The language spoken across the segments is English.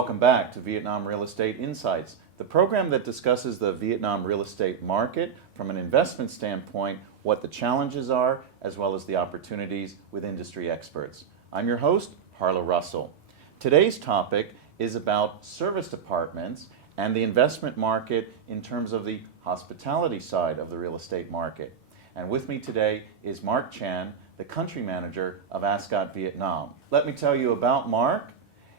welcome back to Vietnam Real Estate Insights, the program that discusses the Vietnam real estate market from an investment standpoint, what the challenges are, as well as the opportunities with industry experts. I'm your host, Harlow Russell. Today's topic is about service departments and the investment market in terms of the hospitality side of the real estate market. And with me today is Mark Chan, the country manager of Ascott, Vietnam. Let me tell you about Mark.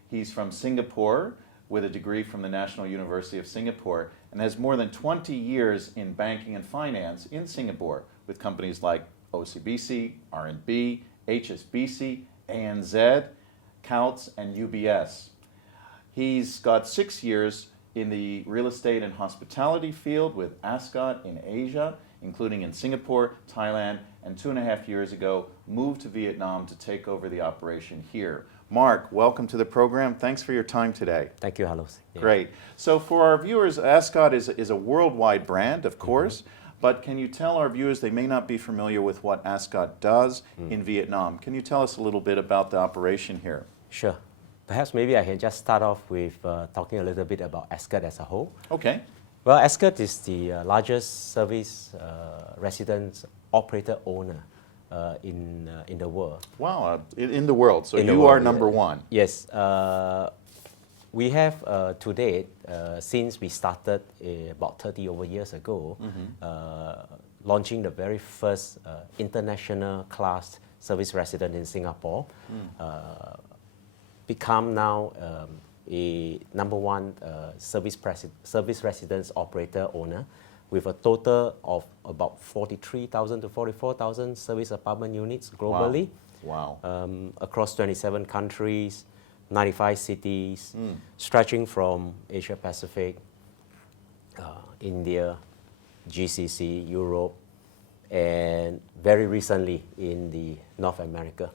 He's from Singapore with a degree from the National University of Singapore and has more than 20 years in banking and finance in Singapore with companies like OCBC, R&B, HSBC, ANZ, Coutts, and UBS. He's got 6 years in the real estate and hospitality field with Ascott in Asia, including in Singapore, Thailand, and 2.5 years ago moved to Vietnam to take over the operation here. Mark, welcome to the program. Thanks for your time today. Thank you, Harlow. Yeah. Great. So for our viewers, Ascott is a worldwide brand, of course, but can you tell our viewers, they may not be familiar with what Ascott does in Vietnam. Can you tell us a little bit about the operation here? Sure. Perhaps maybe I can just start off with talking a little bit about Ascott as a whole. Okay. Well, Ascott is the largest service residence operator owner in the world. Wow, in the world. So In the you world, are number one. Yes. We have to date, since we started about 30 over years ago, launching the very first international class service residence in Singapore, become now a number one service residence operator owner with a total of about 43,000 to 44,000 service apartment units globally. Wow. Across 27 countries, 95 cities, stretching from Asia Pacific, India, GCC, Europe, and very recently in the North America.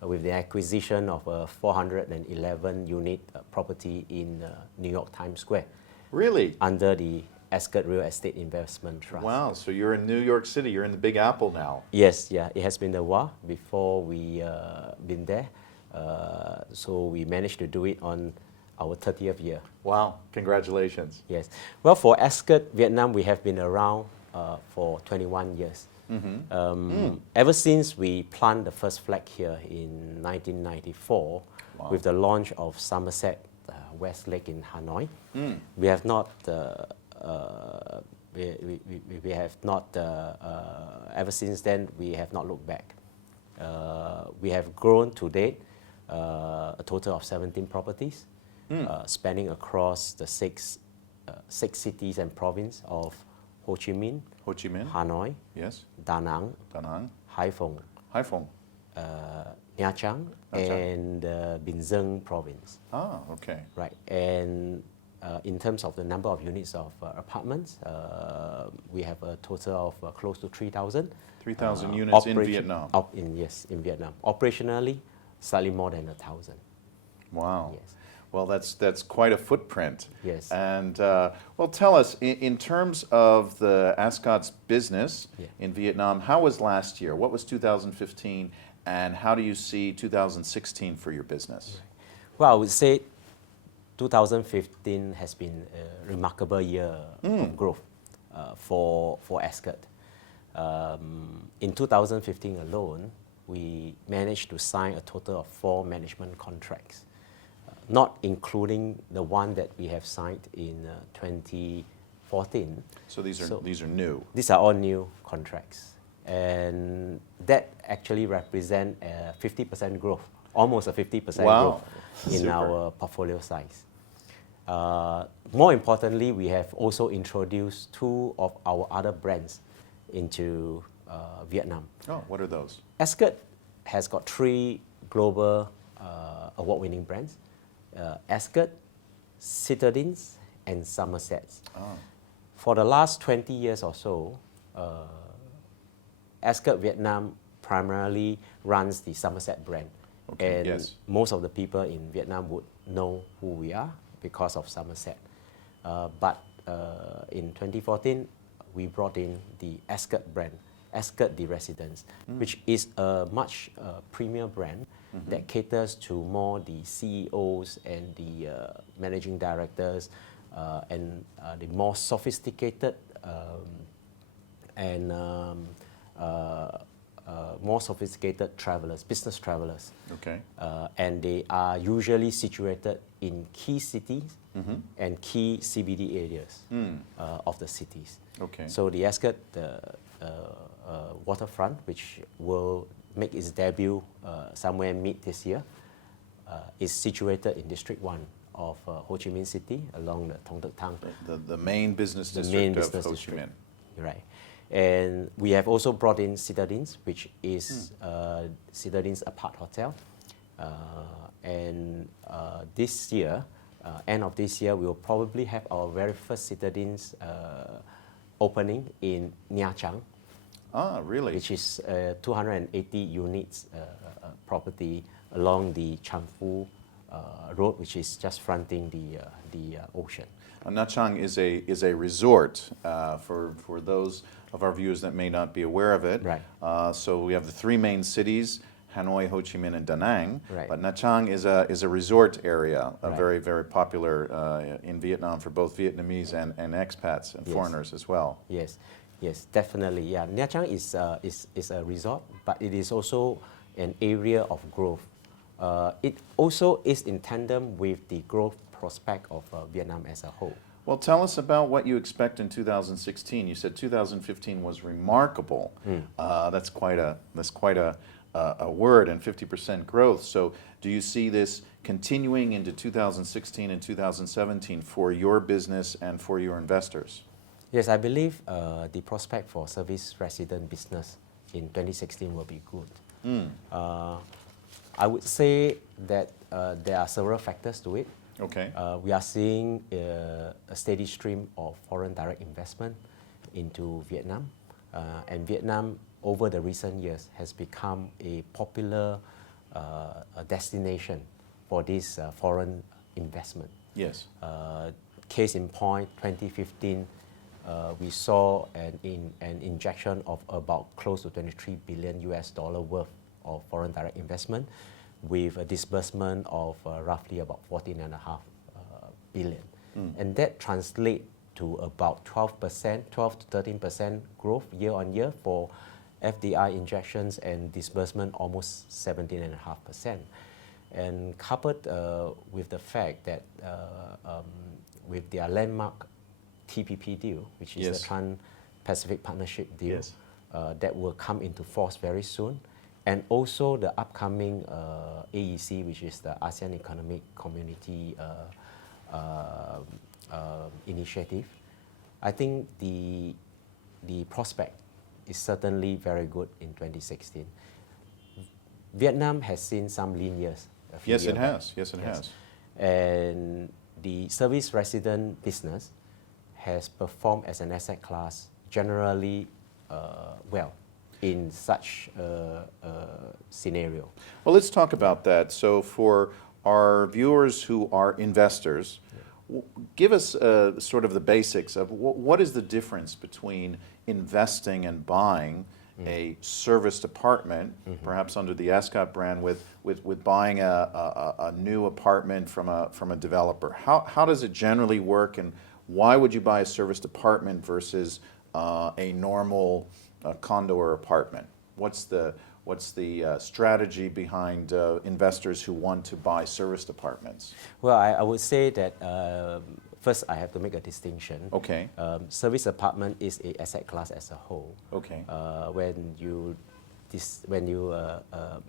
With the acquisition of a 411 unit property in New York Times Square. Really? Under the Ascott Real Estate Investment Trust. Wow, so you're in New York City, you're in the Big Apple now. Yes, yeah, it has been a while before we been there. So we managed to do it on our 30th year. Wow, congratulations. Yes. Well, for Ascott Vietnam, we have been around for 21 years. Ever since we planted the first flag here in 1994, with the launch of Somerset West Lake in Hanoi, we have not ever since then we have not looked back. We have grown to date a total of 17 properties, spanning across the six cities and provinces of Ho Chi Minh, Hanoi, yes, Da Nang, Hai Phong, Nha Trang, and Binh Duong province. Ah, okay. Right, and in terms of the number of units of apartments, we have a total of close to 3,000. 3,000 units in Vietnam. Yes, in Vietnam. Operationally, slightly more than 1,000. Wow. Yes. Well, that's quite a footprint. Yes. And well, tell us, in terms of the Ascott's business in Vietnam, how was last year? What was 2015, and how do you see 2016 for your business? Well, I would say 2015 has been a remarkable year of growth for Ascott. In 2015 alone, we managed to sign a total of 4 management contracts, not including the one that we have signed in 2014. So these are new. These are all new contracts, and that actually represent a 50% growth, almost a 50% growth in our portfolio size. More importantly, we have also introduced 2 of our other brands into Vietnam. Oh, what are those? Ascott has got 3 global award-winning brands: Ascott, Citadines, and Somersets. For the last 20 years or so, Ascott Vietnam primarily runs the Somerset brand. Okay, and most of the people in Vietnam would know who we are because of Somerset. But in 2014, we brought in the Ascott brand, Ascott the Residence, which is a much premier brand that caters to more the CEOs and the managing directors and the more sophisticated and more sophisticated travelers, business travelers. Okay. And they are usually situated in key cities and key CBD areas of the cities. Okay. So the Ascott waterfront, which will make its debut somewhere mid this year, is situated in District 1 of Ho Chi Minh City along the Thong Duc Thang. The main business The district main of business Ho Chi district. Minh. Right. And we have also brought in Citadines, which is Citadines Apart Hotel. And this year, end of this year, we will probably have our very first Citadines opening in Nha Trang, Ah, really? which is a 280 units property along the Chang Fu Road, which is just fronting the ocean. Nha Trang is a resort for those of our viewers that may not be aware of it. Right. So we have the three main cities, Hanoi, Ho Chi Minh, and Da Nang. Right. But Nha Trang is a resort area, Right. very, very popular in Vietnam for both Vietnamese and expats and Yes. foreigners as well. Yes, yes, definitely. Yeah, Nha Trang is a resort, but it is also an area of growth. It also is in tandem with the growth prospect of Vietnam as a whole. Well, tell us about what you expect in 2016. You said 2015 was remarkable. That's quite a word, and 50% growth. So do you see this continuing into 2016 and 2017 for your business and for your investors? Yes, I believe the prospect for service resident business in 2016 will be good. I would say that there are several factors to it. Okay. We are seeing a steady stream of foreign direct investment into Vietnam, and Vietnam over the recent years has become a popular destination for this foreign investment. Yes. Case in point, 2015, we saw an injection of about close to $23 billion worth of foreign direct investment, with a disbursement of roughly about 14.5 billion. And that translates to about 12 to 13% growth year on year for FDI injections, and disbursement almost 17.5%. And coupled with the fact that with their landmark TPP deal, which is Yes. the Trans-Pacific Partnership deal, Yes. that will come into force very soon, and also the upcoming AEC, which is the ASEAN Economic Community initiative, I think the prospect is certainly very good in 2016. Vietnam has seen some lean years. Yes, it has. Yes, it has. And the service resident business has performed as an asset class generally well in such a scenario. Well, let's talk about that. So for our viewers who are investors, give us sort of the basics of what is the difference between investing and buying a serviced apartment, perhaps under the Ascott brand, with buying a new apartment from a developer. How does it generally work, and why would you buy a serviced apartment versus a normal condo or apartment? What's the strategy behind investors who want to buy serviced apartments? Well, I would say that first I have to make a distinction. Okay. Service apartment is a asset class as a whole. Okay. When you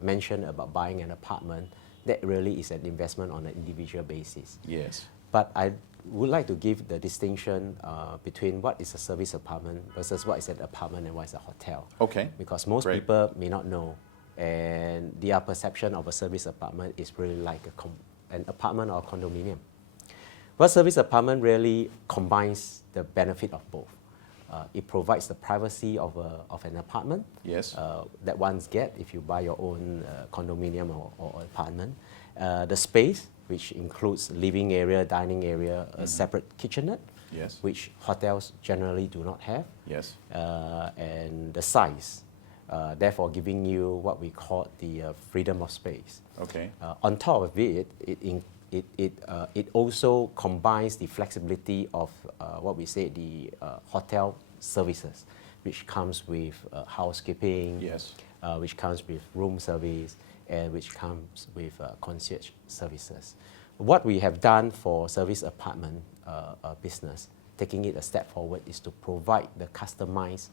mention about buying an apartment, that really is an investment on an individual basis. Yes. But I would like to give the distinction between what is a service apartment versus what is an apartment and what is a hotel. Okay. Because most Great. people may not know, and their perception of a service apartment is really like an apartment or condominium. But service apartment really combines the benefit of both. It provides the privacy of an apartment. Yes. That ones get if you buy your own condominium or apartment. The space, which includes living area, dining area, a separate kitchenette, Yes. which hotels generally do not have. Yes. And the size, therefore giving you what we call the freedom of space. Okay. On top of it, it also combines the flexibility of what we say the hotel services, which comes with housekeeping, Yes. which comes with room service, and which comes with concierge services. What we have done for service apartment business, taking it a step forward, is to provide the customized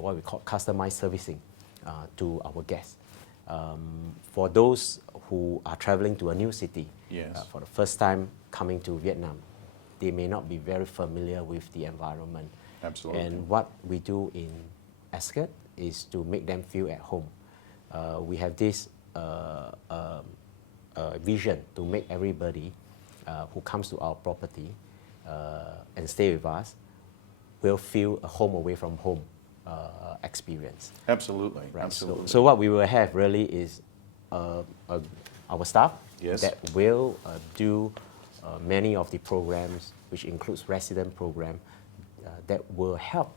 what we call customized servicing to our guests. For those who are traveling to a new city, Yes. for the first time coming to Vietnam, they may not be very familiar with the environment. Absolutely. And what we do in Ascott is to make them feel at home. We have this vision to make everybody who comes to our property and stay with us will feel a home away from home experience. Absolutely. Right. Absolutely. So what we will have really is our staff Yes. that will do many of the programs, which includes resident program, that will help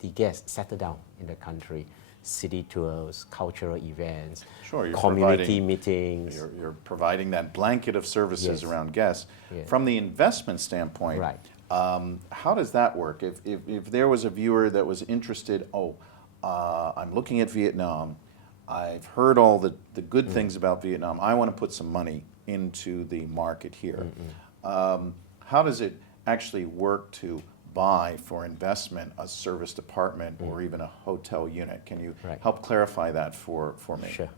the guests settle down in the country. City tours, cultural events, Sure, you're community providing- meetings. You're providing that blanket of services Yes. around guests. Yeah. From the investment standpoint, Right. How does that work? If there was a viewer that was interested, I'm looking at Vietnam, I've heard all the good things about Vietnam, I want to put some money into the market here. How does it actually work to buy for investment a service department or even a hotel unit? Can you Right. help clarify that for me? Sure.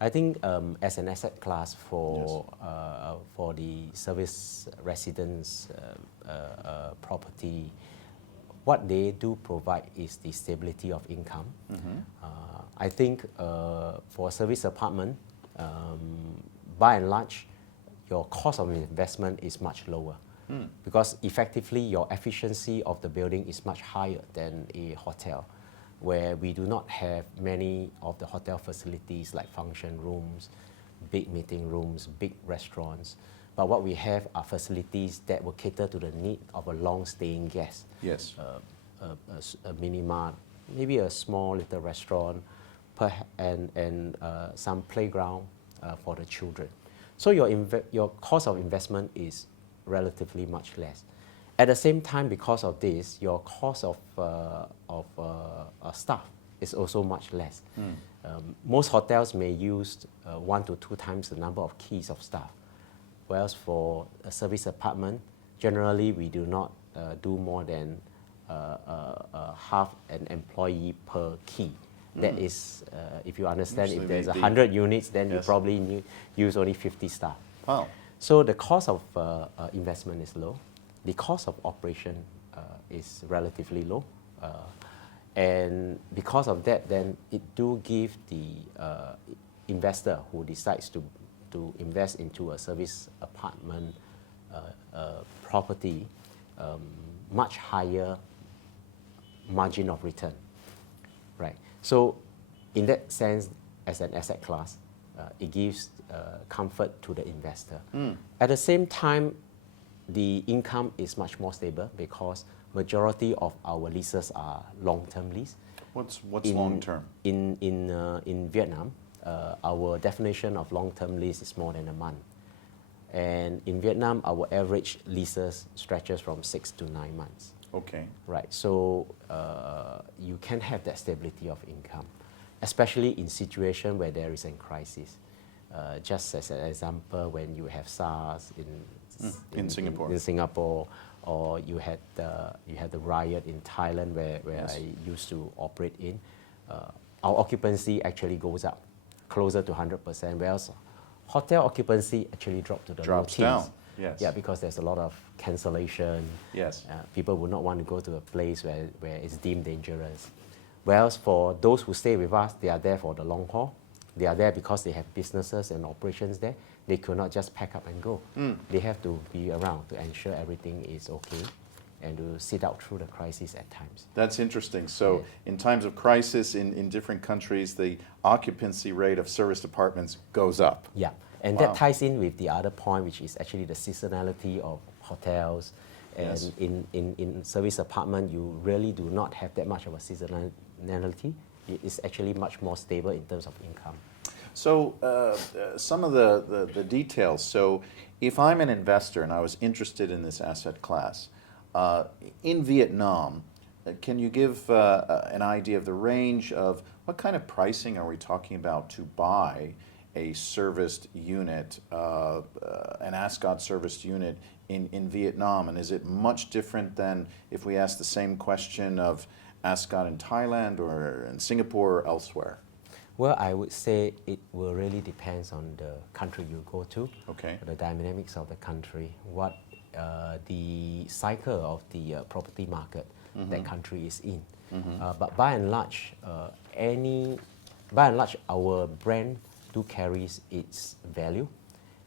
I think as an asset class for the service residence property, what they do provide is the stability of income. I think for a service apartment, by and large, your cost of investment is much lower. Because effectively your efficiency of the building is much higher than a hotel, where we do not have many of the hotel facilities like function rooms, big meeting rooms, big restaurants. But what we have are facilities that will cater to the need of a long-staying guest. Yes. A mini mart, maybe a small little restaurant, and some playground for the children. So your cost of investment is relatively much less. At the same time, because of this, your cost of staff is also much less. Most hotels may use 1 to 2 times the number of keys of staff, whereas for a service apartment, generally we do not do more than half an employee per key. That is, if you understand, Usually if there's the 100 units, then you Yes. probably use only 50 staff. Wow. So the cost of investment is low. The cost of operation is relatively low. And because of that, then it do give the investor who decides to invest into a service apartment property much higher margin of return, right? So in that sense, as an asset class, it gives comfort to the investor. At the same time, the income is much more stable because majority of our leases are long-term lease. What's long term? In Vietnam, our definition of long-term lease is more than a month. And in Vietnam, our average leases stretches from 6 to 9 months. Okay. Right, so you can have that stability of income, especially in situation where there is a crisis. Just as an example, when you have SARS In Singapore. in Singapore, or you had the riot in Thailand where Yes. I used to operate in, our occupancy actually goes up closer to 100%, whereas hotel occupancy actually dropped to the low Drops teens. down. Yes. Yeah, because there's a lot of cancellation. Yes. People would not want to go to a place where it's deemed dangerous. Whereas for those who stay with us, they are there for the long haul. They are there because they have businesses and operations there. They could not just pack up and go. They have to be around to ensure everything is okay and to sit out through the crisis at times. That's interesting. So Yes. in times of crisis in different countries, the occupancy rate of service departments goes up. Yeah, and Wow. that ties in with the other point, which is actually the seasonality of hotels And Yes. in service apartment, you really do not have that much of a seasonality. It's actually much more stable in terms of income. So some of the details. So if I'm an investor and I was interested in this asset class, in Vietnam, can you give an idea of the range of what kind of pricing are we talking about to buy a serviced unit, an Ascott serviced unit in Vietnam? And is it much different than if we ask the same question of Ascott in Thailand or in Singapore or elsewhere? Well, I would say it will really depends on the country you go to, Okay. the dynamics of the country, what the cycle of the property market that country is in. But by and large, our brand do carries its value,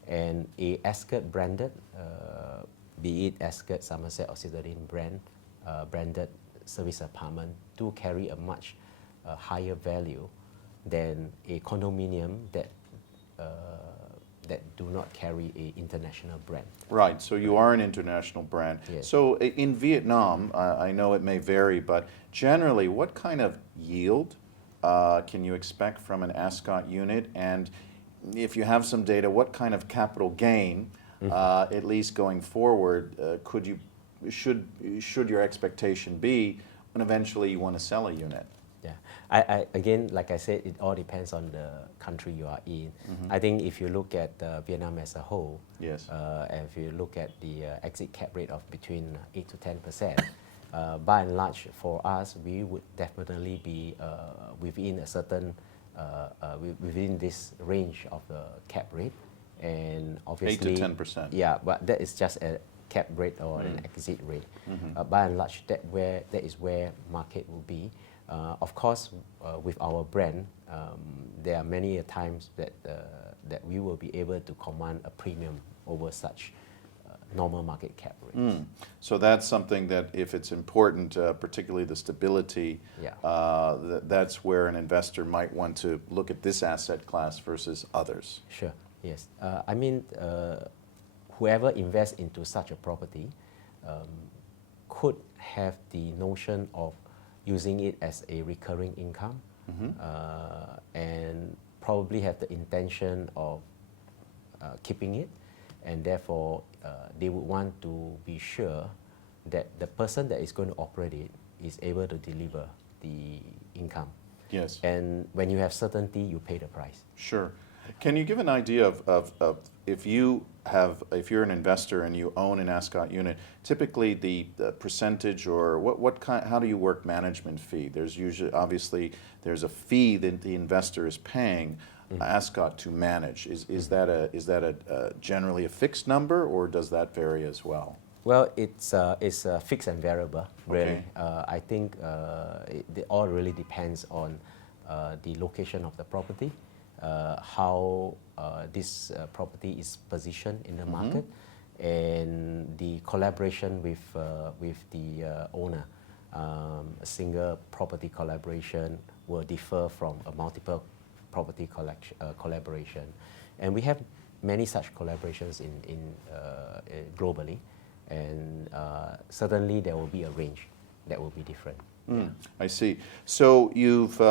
and a Ascott branded, be it Ascott, Somerset, or Citadine branded service apartment, do carry a much higher value than a condominium that do not carry a international brand. Right, so you are an international brand. Yes. So in Vietnam, I know it may vary, but generally, what kind of yield can you expect from an Ascott unit? And if you have some data, what kind of capital gain, at least going forward, should your expectation be when eventually you want to sell a unit? Yeah, again, like I said, it all depends on the country you are in. I think if you look at Vietnam as a whole, Yes. and if you look at the exit cap rate of between 8 to 10%, by and large, for us, we would definitely be within a certain, within this range of the cap rate, and obviously 8 to 10%. Yeah, but that is just a cap rate or an exit rate. By and large, that is where market will be. Of course, with our brand, there are many times that we will be able to command a premium over such normal market cap rates. So that's something that if it's important, particularly the stability, Yeah. that's where an investor might want to look at this asset class versus others. Sure, yes. I mean, whoever invests into such a property could have the notion of using it as a recurring income, and probably have the intention of keeping it, and therefore they would want to be sure that the person that is going to operate it is able to deliver the income. Yes. And when you have certainty, you pay the price. Sure. Can you give an idea of if you're an investor and you own an Ascott unit, typically the percentage or what kind, how do you work management fee? There's usually, obviously, there's a fee that the investor is paying Ascott to manage. Is that a generally a fixed number, or does that vary as well? Well, it's fixed and variable, really. Okay. I think it all really depends on the location of the property, how this property is positioned in the market, and the collaboration with the owner. A single property collaboration will differ from a multiple property collaboration, and we have many such collaborations globally, and certainly there will be a range that will be different. I see. So you've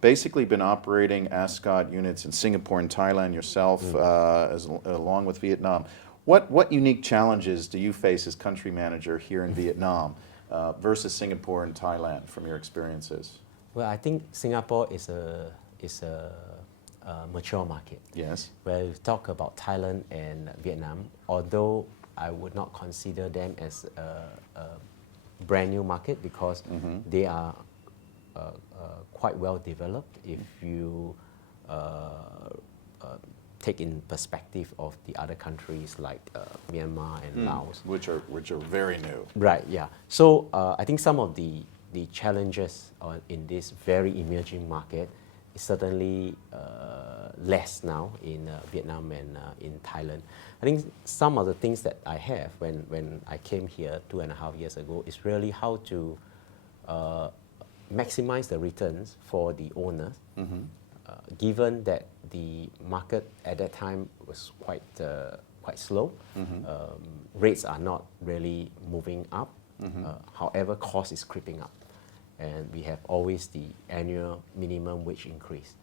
basically been operating Ascott units in Singapore and Thailand yourself, along with Vietnam. What unique challenges do you face as country manager here in Vietnam versus Singapore and Thailand from your experiences? Well, I think Singapore is a mature market. Yes. Where we talk about Thailand and Vietnam, although I would not consider them as a brand new market, because they are quite well developed if you take in perspective of the other countries like Myanmar and Laos, which are very new. Right. Yeah. So I think some of the challenges in this very emerging market is certainly less now in Vietnam and in Thailand. I think some of the things that I have when I came here 2.5 years ago is really how to maximize the returns for the owners, given that the market at that time was quite quite slow. Rates are not really moving up. However, cost is creeping up. And we have always the annual minimum wage increase.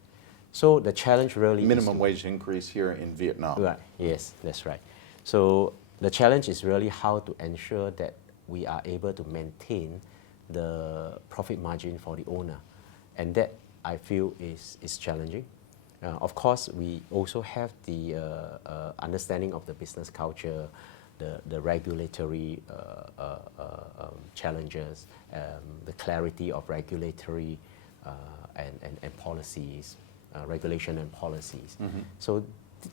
So the challenge really Minimum is wage increase here in Vietnam. right. Yes, that's right. So the challenge is really how to ensure that we are able to maintain the profit margin for the owner. And that I feel is challenging. Of course, we also have the understanding of the business culture, the regulatory challenges, the clarity of regulatory and policies, regulation and policies. So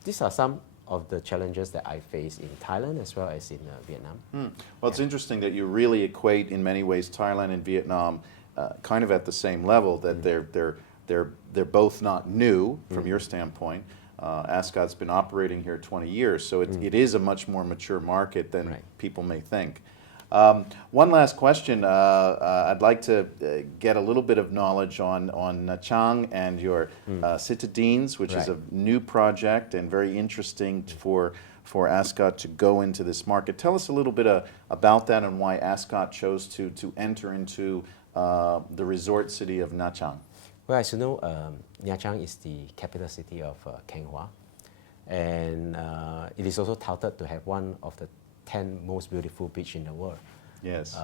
these are some of the challenges that I face in Thailand as well as in Vietnam. Well, it's interesting that you really equate in many ways Thailand and Vietnam kind of at the same level, that they're both not new from your standpoint. Ascott's been operating here 20 years, so it is a much more mature market than people may think. One last question. I'd like to get a little bit of knowledge on Nha Trang and your citadines, which is a new project and very interesting for Ascott to go into this market. Tell us a little bit about that and why Ascott chose to enter into the resort city of Nha Trang. Well, as you know, Nha Trang is the capital city of Keng Hoa, and it is also touted to have one of the 10 most beautiful beaches in the world. Yes.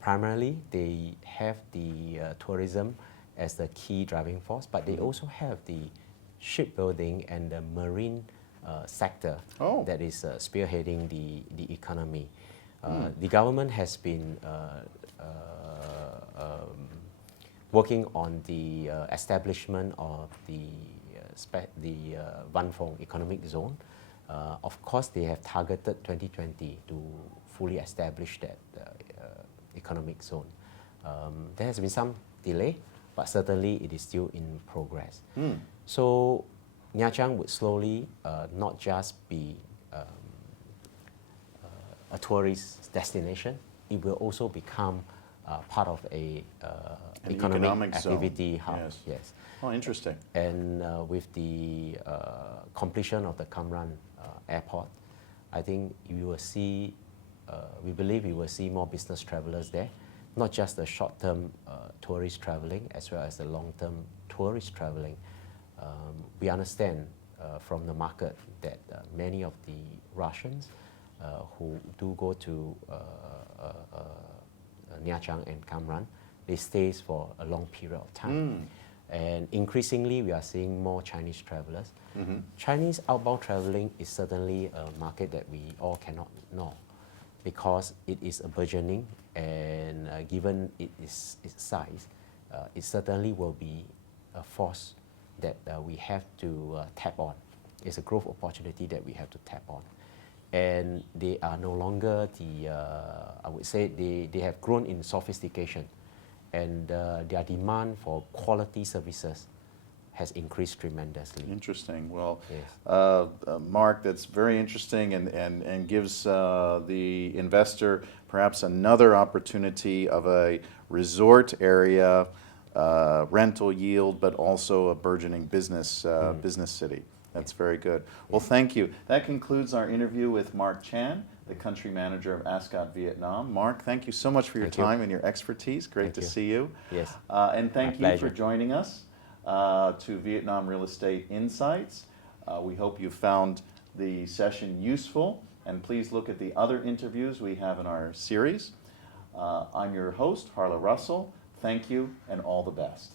Primarily they have the tourism as the key driving force, but they also have the shipbuilding and the marine sector that is spearheading the economy. The government has been working on the establishment of the Văn Phong economic zone. Of course, they have targeted 2020 to fully establish that economic zone. There has been some delay, but certainly it is still in progress. So Nha Trang would slowly not just be a tourist destination, it will also become part of an economic activity hub. Yes. Oh, interesting. And with the completion of the Cam Ranh airport, I think you will see, we believe you will see more business travelers there, not just the short-term tourist traveling as well as the long-term tourist traveling. We understand from the market that many of the Russians who do go to Nha Trang and Cam Ranh, they stay for a long period of time. And increasingly, we are seeing more Chinese travelers. Chinese outbound traveling is certainly a market that we all cannot ignore because it is a burgeoning, and given its size, it certainly will be a force that we have to tap on. It's a growth opportunity that we have to tap on. And they are no longer I would say they have grown in sophistication, and their demand for quality services has increased tremendously. Interesting. Well, yes. Mark, that's very interesting and gives the investor perhaps another opportunity of a resort area, rental yield, but also a burgeoning business city. That's very good. Well, thank you. That concludes our interview with Mark Chan, the country manager of Ascott Vietnam. Mark, thank you so much for your time and your expertise. Great to see you. Yes. And thank you for joining us to Vietnam Real Estate Insights. We hope you found the session useful, and please look at the other interviews we have in our series. I'm your host, Harla Russell. Thank you, and all the best.